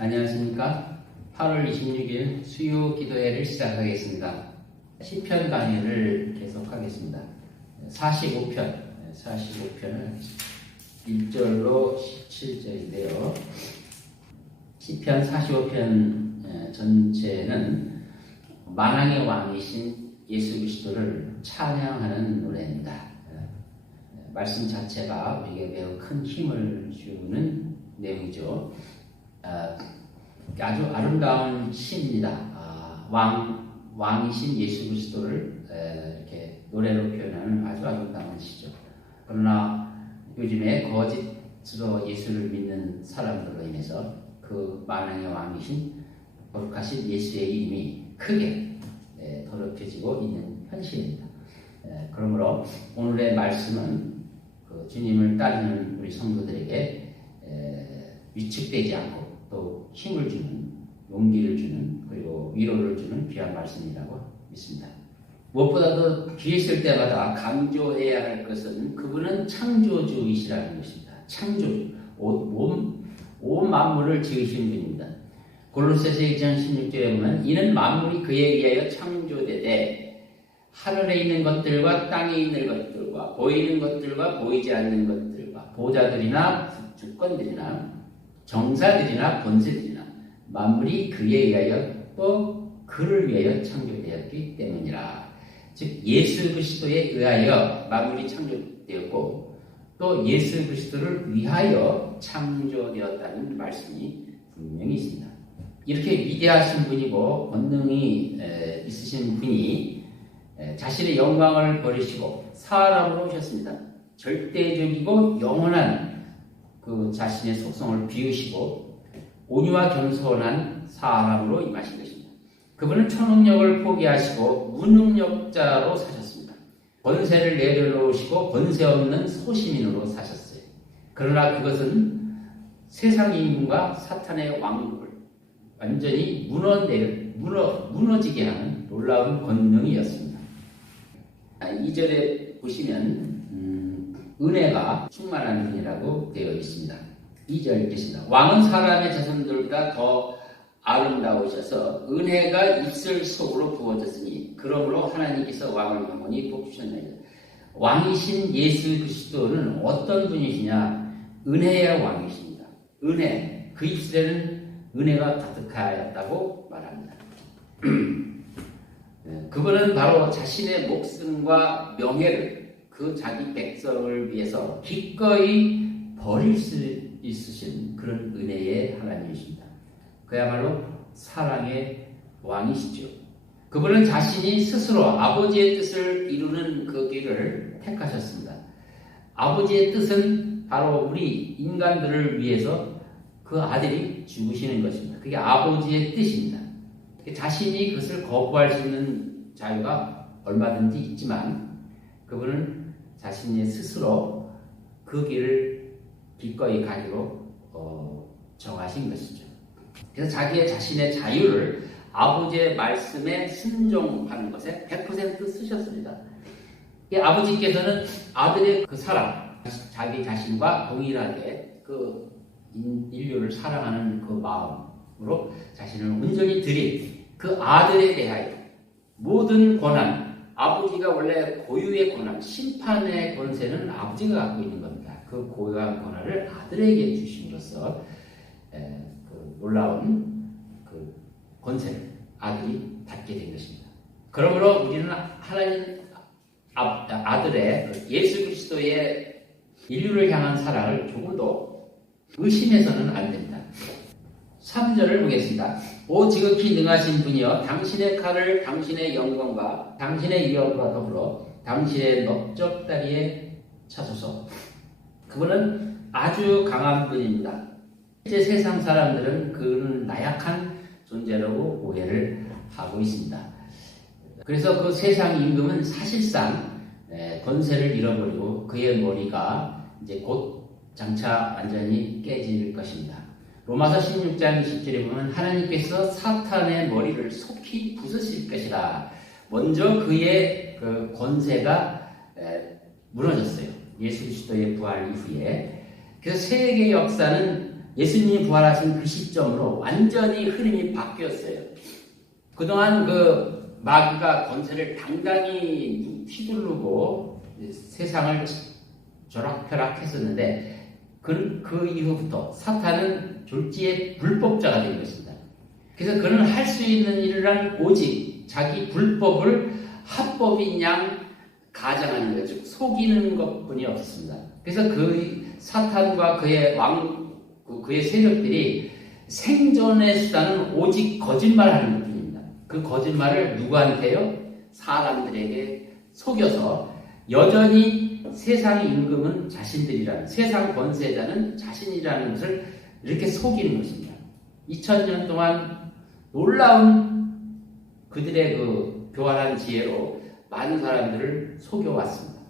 안녕하십니까. 8월 26일 수요 기도회를 시작하겠습니다. 시편 강의를 계속하겠습니다. 45편을 1절로 17절인데요. 시편 45편 전체는 만왕의 왕이신 예수 그리스도를 찬양하는 노래입니다. 말씀 자체가 우리에게 매우 큰 힘을 주는 내용이죠. 아주 아름다운 시입니다. 왕이신 예수 그리스도를 이렇게 노래로 표현하는 아주 아름다운 시죠. 그러나 요즘에 거짓으로 예수를 믿는 사람들로 인해서 그 만왕의 왕이신 거룩하신 예수의 이름이 크게 더럽혀지고 있는 현실입니다. 그러므로 오늘의 말씀은 그 주님을 따르는 우리 성도들에게 위축되지 않고 또 힘을 주는, 용기를 주는, 그리고 위로를 주는 귀한 말씀이라고 믿습니다. 무엇보다도 귀 있을 때마다 강조해야 할 것은 그분은 창조주이시라는 것입니다. 창조주, 온 만물을 지으신 분입니다. 골로새서 2장 16절에 보면 이는 만물이 그에 의하여 창조되되 하늘에 있는 것들과 땅에 있는 것들과 보이는 것들과 보이지 않는 것들과 보좌들이나 주권들이나 정사들이나 권세들이나 만물이 그에 의하여 또 그를 위하여 창조되었기 때문이라. 즉 예수 그리스도에 의하여 만물이 창조되었고 또 예수 그리스도를 위하여 창조되었다는 말씀이 분명히 있습니다. 이렇게 위대하신 분이고 권능이 있으신 분이 자신의 영광을 버리시고 사람으로 오셨습니다. 절대적이고 영원한 그 자신의 속성을 비우시고 온유와 겸손한 사람으로 임하신 것입니다. 그분은 초능력을 포기하시고 무능력자로 사셨습니다. 권세를 내려놓으시고 권세 없는 소시민으로 사셨어요. 그러나 그것은 세상 임금과 사탄의 왕국을 완전히 무너지게 하는 놀라운 권능이었습니다. 2절에 보시면 은혜가 충만한 분이라고 되어 있습니다. 2절 읽겠습니다. 왕은 사람의 자손들보다 더 아름다우셔서 은혜가 입술 속으로 부어졌으니 그러므로 하나님께서 왕을 영원히 복주셨나이다. 왕이신 예수 그리스도는 어떤 분이시냐? 은혜의 왕이십니다. 은혜, 그 입술에는 은혜가 가득하였다고 말합니다. 그분은 바로 자신의 목숨과 명예를 그 자기 백성을 위해서 기꺼이 버릴 수 있으신 그런 은혜의 하나님이십니다. 그야말로 사랑의 왕이시죠. 그분은 자신이 스스로 아버지의 뜻을 이루는 그 길을 택하셨습니다. 아버지의 뜻은 바로 우리 인간들을 위해서 그 아들이 죽으시는 것입니다. 그게 아버지의 뜻입니다. 자신이 그것을 거부할 수 있는 자유가 얼마든지 있지만 그분은 자신의 스스로 그 길을 기꺼이 가기로 정하신 것이죠. 그래서 자신의 자유를 아버지의 말씀에 순종하는 것에 100% 쓰셨습니다. 아버지께서는 아들의 그 사랑, 자기 자신과 동일하게 그 인류를 사랑하는 그 마음으로 자신을 온전히 드린 그 아들에 대하여 모든 권한, 아버지가 원래 고유의 권한, 심판의 권세는 아버지가 갖고 있는 겁니다. 그 고유한 권한을 아들에게 주심으로써 그 놀라운 그 권세를 아들이 받게 된 것입니다. 그러므로 우리는 하나님 아들의 예수 그리스도의 인류를 향한 사랑을 조금도 의심해서는 안 됩니다. 3절을 보겠습니다. 오 지극히 능하신 분이여 당신의 칼을 당신의 영광과 당신의 위엄과 더불어 당신의 넓적다리에 차소서. 그분은 아주 강한 분입니다. 이제 세상 사람들은 그는 나약한 존재라고 오해를 하고 있습니다. 그래서 그 세상 임금은 사실상 권세를 잃어버리고 그의 머리가 이제 곧 장차 완전히 깨질 것입니다. 로마서 16장 20절에 보면 하나님께서 사탄의 머리를 속히 부수실 것이라. 먼저 그의 그 권세가 무너졌어요. 예수 그리스도의 부활 이후에. 그래서 세계 역사는 예수님이 부활하신 그 시점으로 완전히 흐름이 바뀌었어요. 그동안 그 마귀가 권세를 당당히 휘두르고 세상을 벼락했었는데 그 이후부터 사탄은 졸지의 불법자가 된 것입니다. 그래서 그는 할 수 있는 일은 오직 자기 불법을 합법인 양 가장하는 것, 즉 속이는 것뿐이 없습니다. 그래서 그 사탄과 그의 세력들이 생존의 수단은 오직 거짓말하는 것뿐입니다. 그 거짓말을 누구한테요? 사람들에게 속여서 여전히 세상 임금은 자신들이라는, 세상 권세자는 자신이라는 것을 이렇게 속이는 것입니다. 2000년 동안 놀라운 그들의 그 교활한 지혜로 많은 사람들을 속여왔습니다.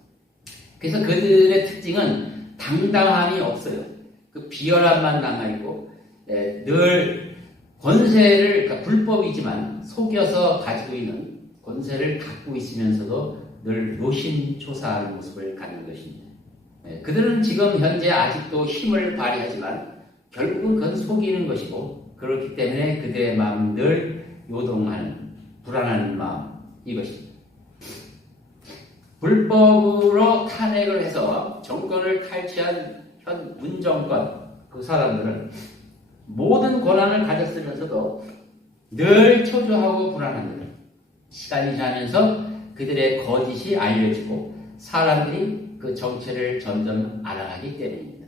그래서 그들의 특징은 당당함이 없어요. 그 비열함만 남아있고, 늘 권세를, 그러니까 불법이지만 속여서 가지고 있는 권세를 갖고 있으면서도 늘 노심초사하는 모습을 갖는 것입니다. 그들은 지금 현재 아직도 힘을 발휘하지만 결국은 그건 속이는 것이고, 그렇기 때문에 그들의 마음은 늘 요동하는 불안한 마음, 이것입니다. 불법으로 탄핵을 해서 정권을 탈취한 현 문정권, 그 사람들은 모든 권한을 가졌으면서도 늘 초조하고 불안한 거예요. 시간이 지나면서 그들의 거짓이 알려지고 사람들이 그 정체를 점점 알아가기 때문입니다.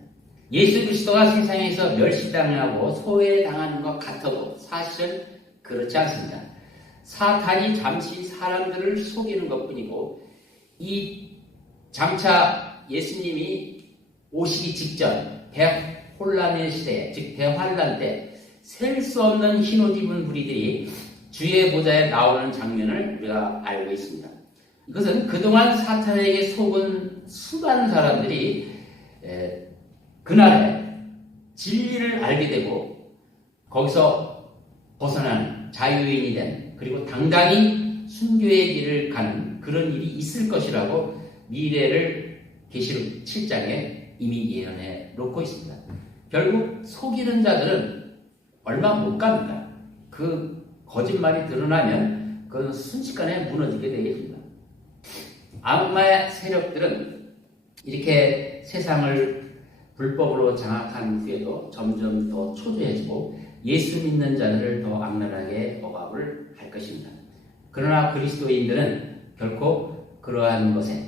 예수 그리스도가 세상에서 멸시당하고 소외당하는 것 같아도 사실은 그렇지 않습니다. 사탄이 잠시 사람들을 속이는 것뿐이고, 이 장차 예수님이 오시기 직전 대혼란의 시대, 즉 대환란 때 셀 수 없는 흰옷 입은 무리들이 주의 보좌에 나오는 장면을 우리가 알고 있습니다. 이것은 그동안 사탄에게 속은 수많은 사람들이 그날에 진리를 알게 되고 거기서 벗어나는 자유인이 된, 그리고 당당히 순교의 길을 가는 그런 일이 있을 것이라고 미래를 계시록 7장에 이미 예언해 놓고 있습니다. 결국 속이는 자들은 얼마 못 갑니다. 그 거짓말이 드러나면 그건 순식간에 무너지게 되겠습니다. 악마의 세력들은 이렇게 세상을 불법으로 장악한 후에도 점점 더 초조해지고 예수 믿는 자들을 더 악랄하게 억압을 할 것입니다. 그러나 그리스도인들은 결코 그러한 것에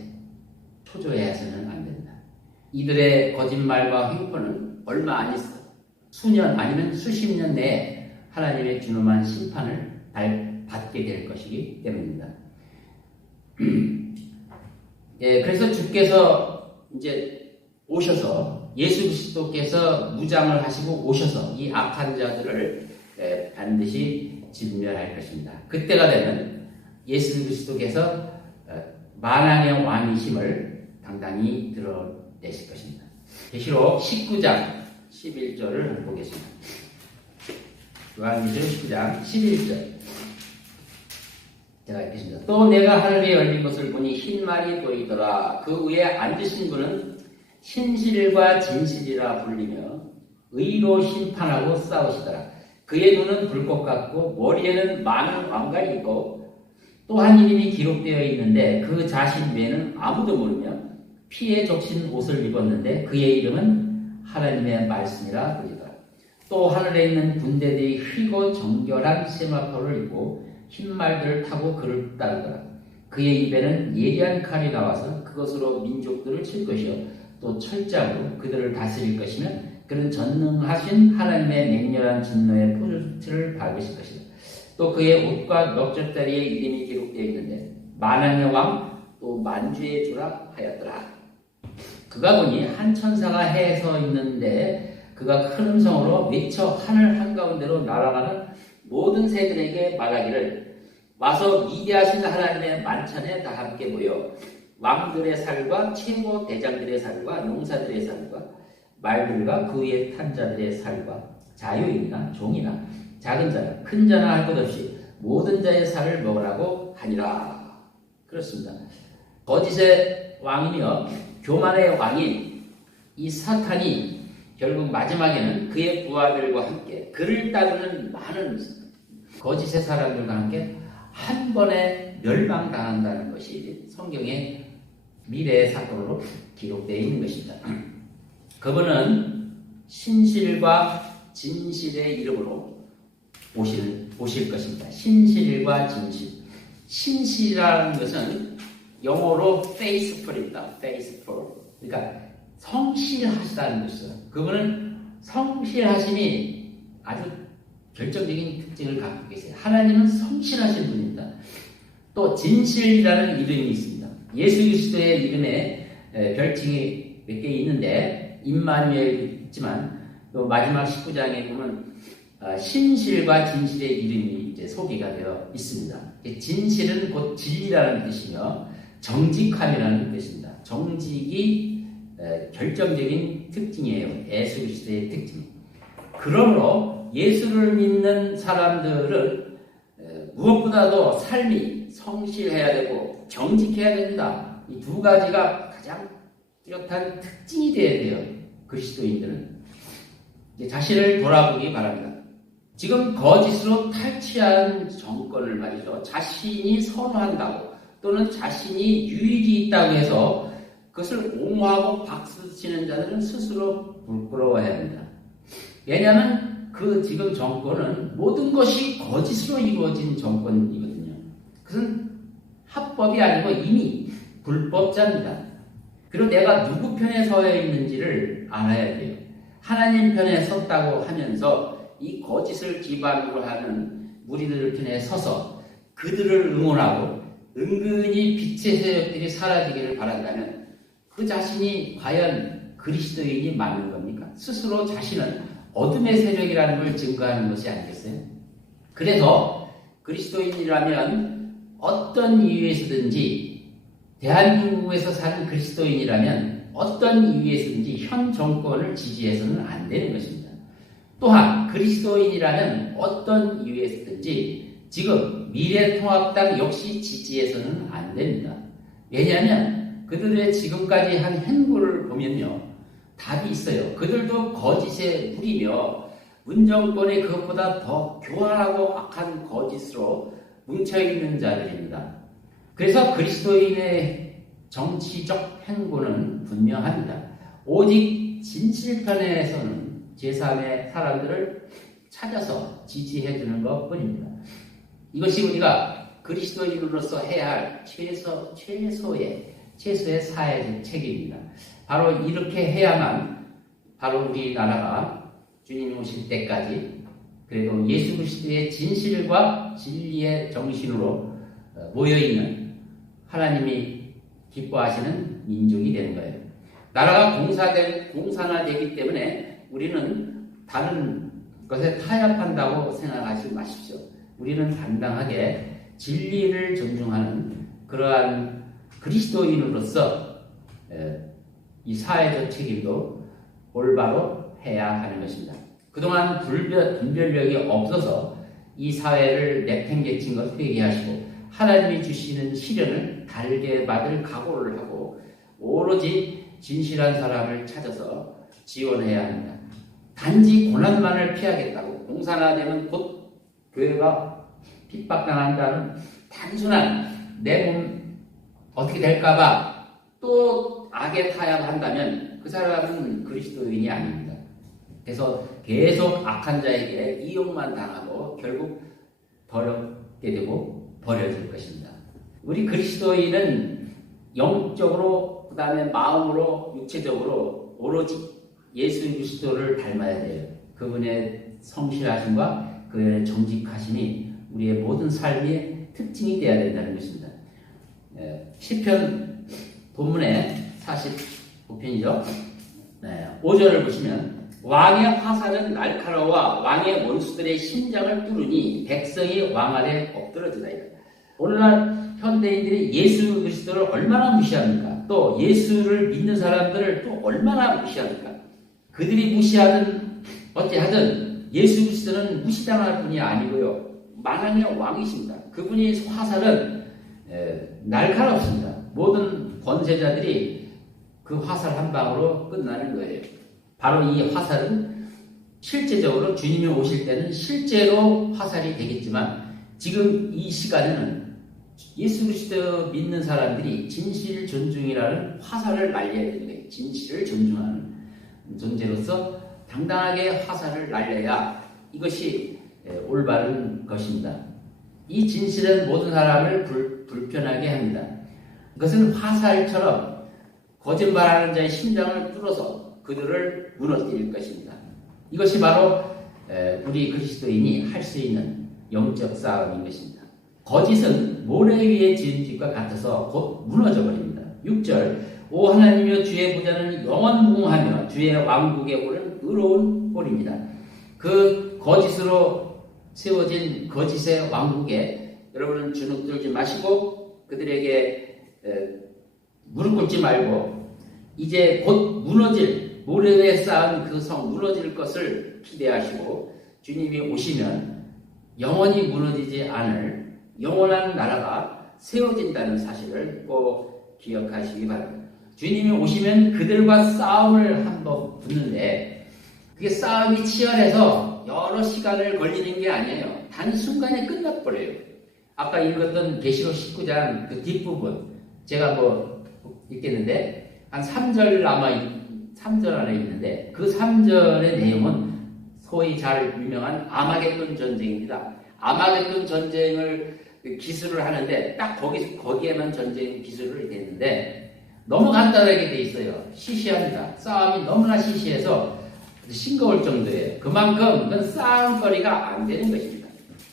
초조해서는 안 된다. 이들의 거짓말과 횡포는 얼마 안 있어 수년 아니면 수십 년 내에 하나님의 준엄한 심판을 받게 될 것이기 때문입니다. 그래서 주께서 이제 오셔서, 예수 그리스도께서 무장을 하시고 오셔서 이 악한 자들을 반드시 진멸할 것입니다. 그때가 되면 예수 그리스도께서 만왕의 왕이심을 당당히 드러내실 것입니다. 계시록 19장 11절을 보겠습니다. 요한계시록 19장 11절 제가 읽겠습니다. 또 내가 하늘에 열린 것을 보니 흰 말이 보이더라. 그 위에 앉으신 분은 신실과 진실이라 불리며 의로 심판하고 싸우시더라. 그의 눈은 불꽃 같고 머리에는 많은 왕관이 있고 또 한 이름이 기록되어 있는데 그 자신 외에는 아무도 모르며 피에 적신 옷을 입었는데 그의 이름은 하나님의 말씀이라 불리더라. 또 하늘에 있는 군대들이 희고 정결한 세마포를 입고 흰 말들을 타고 그를 따르더라. 그의 입에는 예리한 칼이 나와서 그것으로 민족들을 칠 것이요 또 철장으로 그들을 다스릴 것이며 그는 전능하신 하나님의 맹렬한 진노의 포도주를 밟으실 것이다. 또 그의 옷과 넉적다리에 이름이 기록되어 있는데 만왕의 왕 또 만주의 주라 하였더라. 그가 보니 한 천사가 해에 서 있는데 그가 큰 음성으로 외쳐 하늘 한가운데로 날아가는 모든 새들에게 말하기를 와서 위대하신 하나님의 만찬에 다 함께 모여 왕들의 살과 최고 대장들의 살과 용사들의 살과 말들과 그 위에 탄 자들의 살과 자유인이나 종이나 작은 자나 큰 자나 할 것 없이 모든 자의 살을 먹으라고 하니라. 그렇습니다. 거짓의 왕이며 교만의 왕인 이 사탄이 결국 마지막에는 그의 부하들과 함께 그를 따르는 많은 거짓의 사람들과 함께 한 번에 멸망당한다는 것이 성경의 미래의 사건으로 기록되어 있는 것입니다. 그분은 신실과 진실의 이름으로 오실 것입니다. 신실과 진실. 신실이라는 것은 영어로 faithful입니다. faithful. 그러니까 성실하시다는 것이죠. 그분은 성실하심이 아주 결정적인 특징을 갖고 계세요. 하나님은 성실하신 분입니다. 또 진실이라는 이름이 있습니다. 예수 그리스도의 이름에 별칭이 몇 개 있는데 임마누엘 있지만 또 마지막 19장에 보면 신실과 진실의 이름이 이제 소개가 되어 있습니다. 진실은 곧 진리라는 뜻이며 정직함이라는 뜻입니다. 정직이 결정적인 특징이에요. 예수 그리스도의 특징. 그러므로 예수를 믿는 사람들은 무엇보다도 삶이 성실해야 되고 정직해야 됩니다. 이 두 가지가 가장 뚜렷한 특징이 되어야 돼요. 그리스도인들은. 자신을 돌아보기 바랍니다. 지금 거짓으로 탈취한 정권을 말이죠. 자신이 선호한다고 또는 자신이 유익이 있다고 해서 그것을 옹호하고 박수치는 자들은 스스로 부끄러워해야 합니다. 왜냐하면 그 지금 정권은 모든 것이 거짓으로 이루어진 정권이거든요. 그것은 합법이 아니고 이미 불법자입니다. 그리고 내가 누구 편에 서 있는지를 알아야 돼요. 하나님 편에 섰다고 하면서 이 거짓을 기반으로 하는 무리들 편에 서서 그들을 응원하고 은근히 빛의 세력들이 사라지기를 바란다면 그 자신이 과연 그리스도인이 맞는 겁니까? 스스로 자신은 어둠의 세력이라는 걸 증거하는 것이 아니겠어요? 그래서 그리스도인이라면 어떤 이유에서든지 대한민국에서 사는 그리스도인이라면 어떤 이유에서든지 현 정권을 지지해서는 안 되는 것입니다. 또한 그리스도인이라면 어떤 이유에서든지 지금 미래통합당 역시 지지해서는 안 됩니다. 왜냐하면 그들의 지금까지 한 행보를 보면요. 답이 있어요. 그들도 거짓에 무리며 문정권이 그것보다 더 교활하고 악한 거짓으로 뭉쳐있는 자들입니다. 그래서 그리스도인의 정치적 행보는 분명합니다. 오직 진실편에서는 제3의 사람들을 찾아서 지지해주는 것 뿐입니다. 이것이 우리가 그리스도인으로서 해야 할 최소의 사회적 책임입니다. 바로 이렇게 해야만 바로 우리나라가 주님 오실 때까지 그래도 예수 그리스도의 진실과 진리의 정신으로 모여있는 하나님이 기뻐하시는 민족이 되는 거예요. 나라가 공산화되기 때문에 우리는 다른 것에 타협한다고 생각하지 마십시오. 우리는 당당하게 진리를 존중하는 그러한 그리스도인으로서 이 사회적 책임도 올바로 해야 하는 것입니다. 그동안 분별력이 없어서 이 사회를 내팽개친 것 회개하시고 하나님이 주시는 시련을 달게 받을 각오를 하고 오로지 진실한 사람을 찾아서 지원해야 합니다. 단지 고난만을 피하겠다고 공산화되면 곧 교회가 핍박당한다는 단순한 내 몸 어떻게 될까봐 또 악에 타협한다면 그 사람은 그리스도인이 아닙니다. 그래서 계속 악한 자에게 이용만 당하고 결국 더럽게 되고 버려질 것입니다. 우리 그리스도인은 영적으로 그 다음에 마음으로 육체적으로 오로지 예수 그리스도를 닮아야 돼요. 그분의 성실하심과 그의 정직하심이 우리의 모든 삶의 특징이 되어야 된다는 것입니다. 시편 본문의 45편이죠. 5절을 보시면 왕의 화살은 날카로워 왕의 원수들의 심장을 뚫으니 백성이 왕 아래 엎드러지나이다. 오늘날 현대인들이 예수 그리스도를 얼마나 무시합니까? 또 예수를 믿는 사람들을 또 얼마나 무시합니까? 그들이 무시하든 어찌하든 예수 그리스도는 무시당할 분이 아니고요. 만왕의 왕이십니다. 그분이 화살은 날카롭습니다. 모든 권세자들이 그 화살 한 방으로 끝나는 거예요. 바로 이 화살은 실제적으로 주님이 오실 때는 실제로 화살이 되겠지만 지금 이 시간에는 예수 그리스도 믿는 사람들이 진실 존중이라는 화살을 날려야 되는 거예요. 진실을 존중하는 존재로서 당당하게 화살을 날려야 이것이 올바른 것입니다. 이 진실은 모든 사람을 불편하게 합니다. 그것은 화살처럼 거짓말하는 자의 심장을 뚫어서 그들을 무너뜨릴 것입니다. 이것이 바로 우리 그리스도인이 할 수 있는 영적 싸움인 것입니다. 거짓은 모래 위에 지은 집과 같아서 곧 무너져 버립니다. 6절 오 하나님이여 주의 보좌는 영원무궁하며 주의 왕국에 오는 의로운 꼴입니다. 그 거짓으로 세워진 거짓의 왕국에 여러분은 주눅 들지 마시고 그들에게 무릎 꿇지 말고 이제 곧 무너질 모래 위에 쌓은 그 성 무너질 것을 기대하시고 주님이 오시면 영원히 무너지지 않을 영원한 나라가 세워진다는 사실을 꼭 기억하시기 바랍니다. 주님이 오시면 그들과 싸움을 한번 붙는데 그게 싸움이 치열해서 여러 시간을 걸리는 게 아니에요. 단순간에 끝나버려요. 아까 읽었던 계시록 19장 그 뒷부분 제가 읽겠는데 한 3절 아마 3절 안에 있는데 그 3절의 내용은 소위 잘 유명한 아마겟돈 전쟁입니다. 아마겟돈 전쟁을 기술을 하는데 딱 거기에만 전쟁 기술을 됐는데 너무 간단하게 돼 있어요. 시시합니다. 싸움이 너무나 시시해서 싱거울 정도예요. 그만큼 그건 싸움거리가 안 되는 것입니다.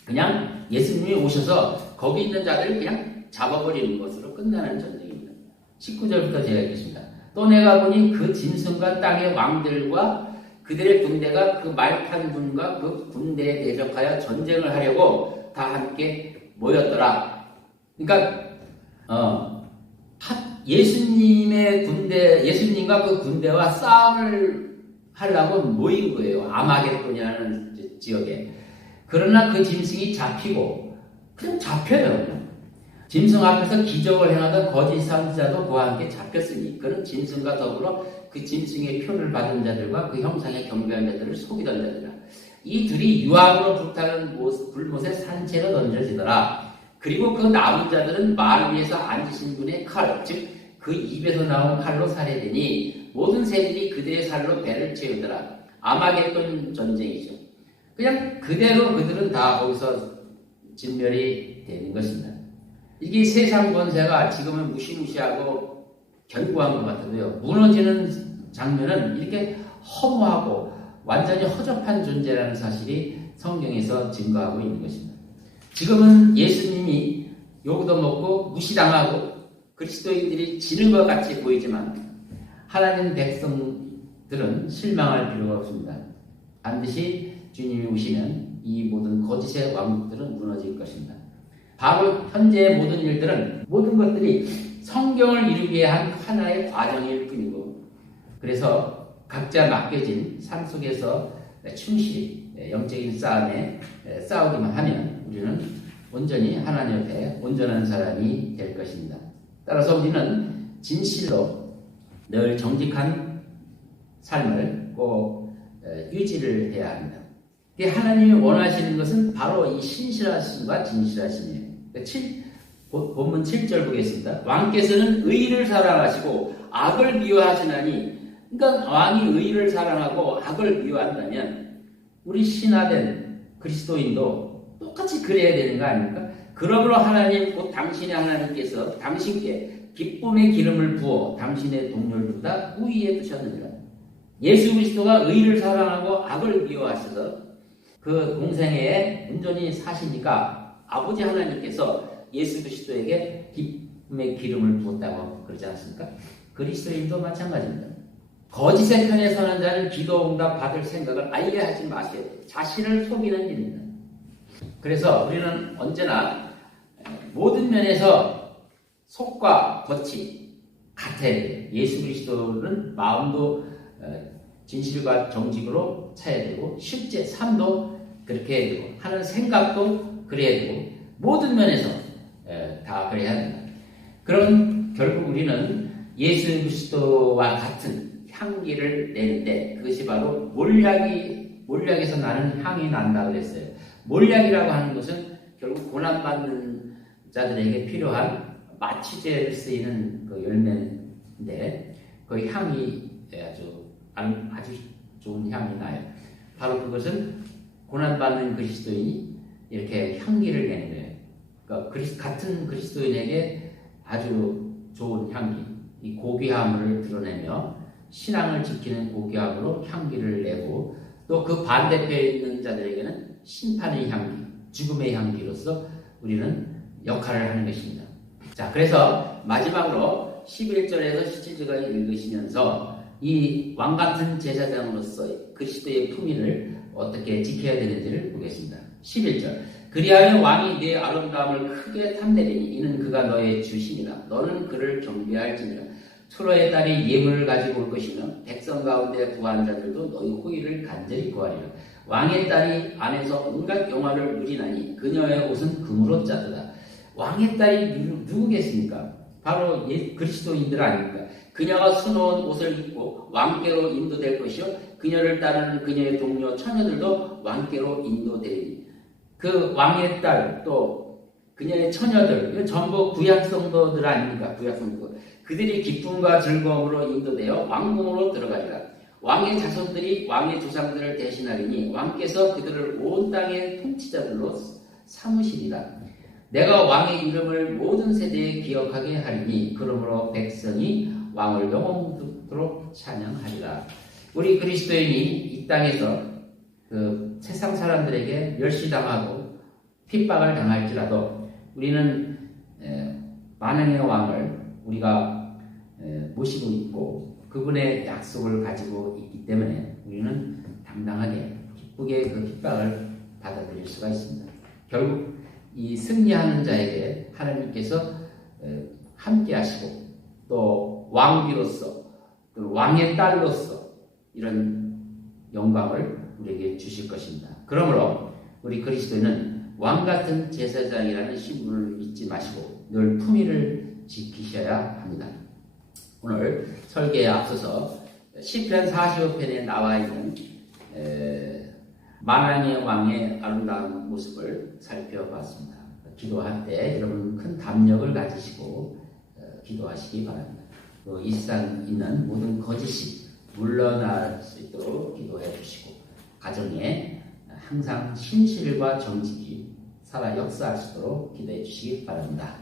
그냥 예수님이 오셔서 거기 있는 자들을 그냥 잡아버리는 것으로 끝나는 전쟁입니다. 19절부터 제가 읽겠습니다. 또 내가 보니 그 짐승과 땅의 왕들과 그들의 군대가 그 말 탄 분과 그 군대에 대적하여 전쟁을 하려고 다 함께 모였더라. 그러니까 예수님의 군대, 예수님과 그 군대와 싸움을 하려고 모인 거예요. 아마겟돈이라는 지역에. 그러나 그 짐승이 잡히고 그냥 잡혀요. 짐승 앞에서 기적을 행하던 거짓 선지자도 그와 함께 잡혔으니 그는 짐승과 더불어 그 짐승의 표를 받은 자들과 그 형상에 경배한 자들을 속이던 자들이라. 이 둘이 유황으로 불타는 불못에 산채로 던져지더라. 그리고 그 남은 자들은 말 위에서 앉으신 분의 칼, 즉 그 입에서 나온 칼로 살해되니 모든 새들이 그들의 살로 배를 채우더라. 아마겟돈 전쟁이죠. 그냥 그대로 그들은 다 거기서 진멸이 되는 것입니다. 이게 세상 권세가 지금은 무시무시하고 견고한 것 같아도요. 무너지는 장면은 이렇게 허무하고 완전히 허접한 존재라는 사실이 성경에서 증거하고 있는 것입니다. 지금은 예수님이 욕도 먹고 무시당하고 그리스도인들이 지는 것 같이 보이지만 하나님 백성들은 실망할 필요가 없습니다. 반드시 주님이 오시면 이 모든 거짓의 왕국들은 무너질 것입니다. 바로 현재의 모든 일들은 모든 것들이 성경을 이루기 위한 하나의 과정일 뿐이고 그래서 각자 맡겨진 삶 속에서 충실히 영적인 싸움에 싸우기만 하면 우리는 온전히 하나님 앞에 온전한 사람이 될 것입니다. 따라서 우리는 진실로 늘 정직한 삶을 꼭 유지를 해야 합니다. 하나님이 원하시는 것은 바로 이 신실하심과 진실하심이에요. 본문 7절 보겠습니다. 왕께서는 의를 사랑하시고 악을 미워하시나니 그러니까 왕이 의를 사랑하고 악을 미워한다면 우리 신화된 그리스도인도 똑같이 그래야 되는 거 아닙니까? 그러므로 하나님 곧 당신의 하나님께서 당신께 기쁨의 기름을 부어 당신의 동료들보다 우위에 두셨느니라. 예수 그리스도가 의를 사랑하고 악을 미워하셔서 그 공생애에 온전히 사시니까 아버지 하나님께서 예수 그리스도에게 기쁨의 기름을 부었다고 그러지 않습니까? 그리스도인도 마찬가지입니다. 거짓의 편에 서는 자는 기도 응답 받을 생각을 아예 하지 마세요. 자신을 속이는 일입니다. 그래서 우리는 언제나 모든 면에서 속과 겉이 같아야 돼요. 예수 그리스도는 마음도 진실과 정직으로 차야 되고 실제 삶도 그렇게 해야 되고 하는 생각도 그래야 되고 모든 면에서 다 그래야 합니다. 그럼 결국 우리는 예수 그리스도와 같은 향기를 내는데 그것이 바로 몰약에서 나는 향이 난다 그랬어요. 몰약이라고 하는 것은 결국 고난받는 자들에게 필요한 마취제를 쓰이는 그 열매인데 그 향이 아주 좋은 향이 나요. 바로 그것은 고난받는 그리스도인이 이렇게 향기를 내는 거예요. 그러니까 같은 그리스도인에게 아주 좋은 향기, 이 고귀함을 드러내며 신앙을 지키는 고귀함으로 향기를 내고 또 그 반대편에 있는 자들에게는 심판의 향기, 죽음의 향기로서 우리는 역할을 하는 것입니다. 자, 그래서 마지막으로 11절에서 17절까지 읽으시면서 이 왕같은 제사장으로서 그리스도의 품위를 어떻게 지켜야 되는지를 보겠습니다. 11절 그리하여 왕이 네 아름다움을 크게 탐내리니 이는 그가 너의 주심이라 너는 그를 경배할지니라 초로의 딸이 예물을 가지고 올 것이며 백성 가운데 구한 자들도 너희 호의를 간절히 구하리라. 왕의 딸이 안에서 온갖 영화를 누리나니 그녀의 옷은 금으로 짜르다. 왕의 딸이 누구겠습니까? 바로 그리스도인들 아닙니까? 그녀가 수놓은 옷을 입고 왕께로 인도될 것이요 그녀를 따르는 그녀의 동료 처녀들도 왕께로 인도되리니 그 왕의 딸 또 그녀의 처녀들 전부 구약 성도들 아닙니까? 구약 성도 그들이 기쁨과 즐거움으로 인도되어 왕궁으로 들어가리라. 왕의 자손들이 왕의 조상들을 대신하리니 왕께서 그들을 온 땅의 통치자들로 삼으시리라. 내가 왕의 이름을 모든 세대에 기억하게 하리니 그러므로 백성이 왕을 영원토록 찬양하리라. 우리 그리스도인이 이 땅에서 그 세상 사람들에게 멸시당하고 핍박을 당할지라도 우리는 만왕의 왕을 우리가 모시고 있고 그분의 약속을 가지고 있기 때문에 우리는 당당하게 기쁘게 그 핍박을 받아들일 수가 있습니다. 결국 이 승리하는 자에게 하나님께서 함께 하시고 또 왕비로서 또 왕의 딸로서 이런 영광을 우리에게 주실 것입니다. 그러므로 우리 그리스도인은 왕같은 제사장이라는 신분을 잊지 마시고 늘 품위를 지키셔야 합니다. 오늘 설계에 앞서서 시편 45편에 나와 있는 만왕의 왕의 아름다운 모습을 살펴봤습니다. 기도할 때 여러분 큰 담력을 가지시고 기도하시기 바랍니다. 이 세상 있는 모든 거짓이 물러날 수 있도록 기도해 주시고 가정에 항상 신실과 정직이 살아 역사할 수 있도록 기도해 주시기 바랍니다.